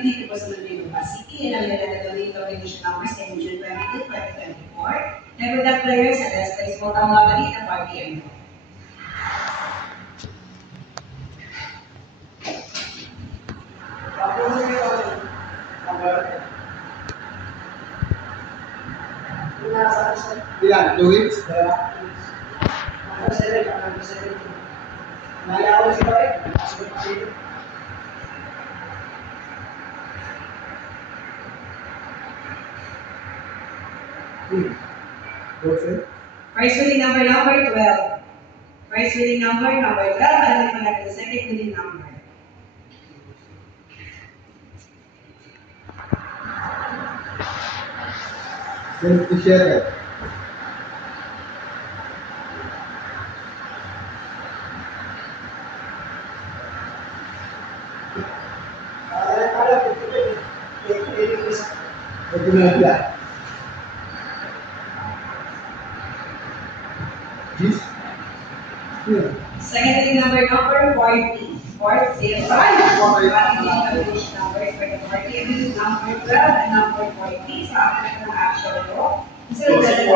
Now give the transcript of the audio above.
dito po sa Manila City. Yan ang nilalagawin recognition numbers kay June 22, 2024. And with that players, and let's play small time lottery na party and go. Ilan? 2 weeks? Nalaw si Pare. Prize winning number 12. Prize winning number 12. Balik pa natin the second winning number. Share. Second winning number 40. 40. Numbers for the party. And this is number 12 and number 40. So after the actual draw, so that's